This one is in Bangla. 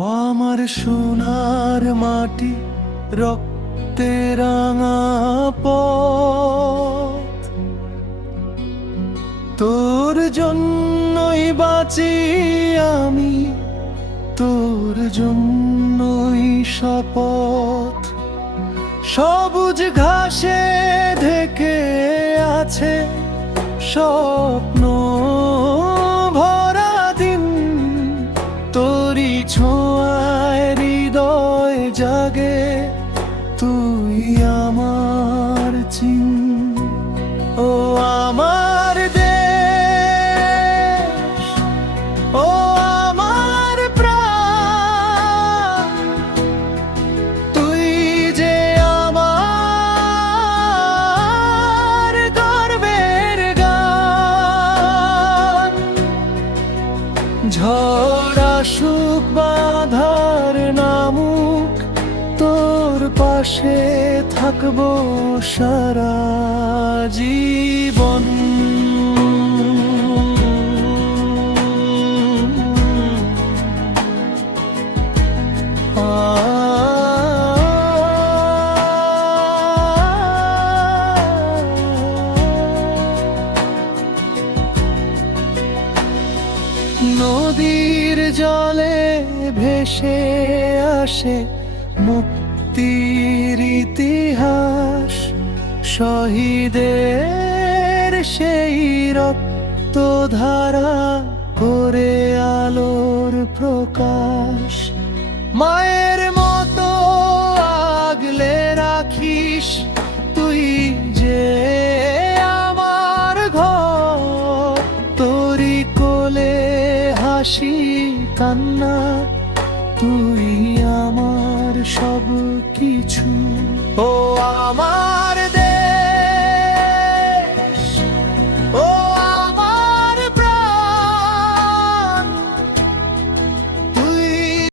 আমার সোনার মাটি, রক্তে রাঙা পথ, তোর জন্যই বাঁচি আমি, তোর জন্যই শপথ। সবুজ ঘাসে ঢেকে আছে স্বপ্ন ভরা দিন, তোরি ছোঁয়ায় হৃদয় জাগে, তুই আমার চিন। ও আমার দেশ, ও আমার প্রাণ, তুই যে আমার গর্বের গান। ঝড় আসুক বাধার নামুক, তোর পাশে থাকবো সারা জীবন। নদীর জলে ভেসে আসে মুক্তির ইতিহাস, শহীদের সেই রক্ত ধারা করে আলোর প্রকাশ। মায়ের মতো আগলে রাখিস তুই যে আমার ঘর, তোরি কোলে হাসি কান্না, তুই আমার সব কিছু। ও আমার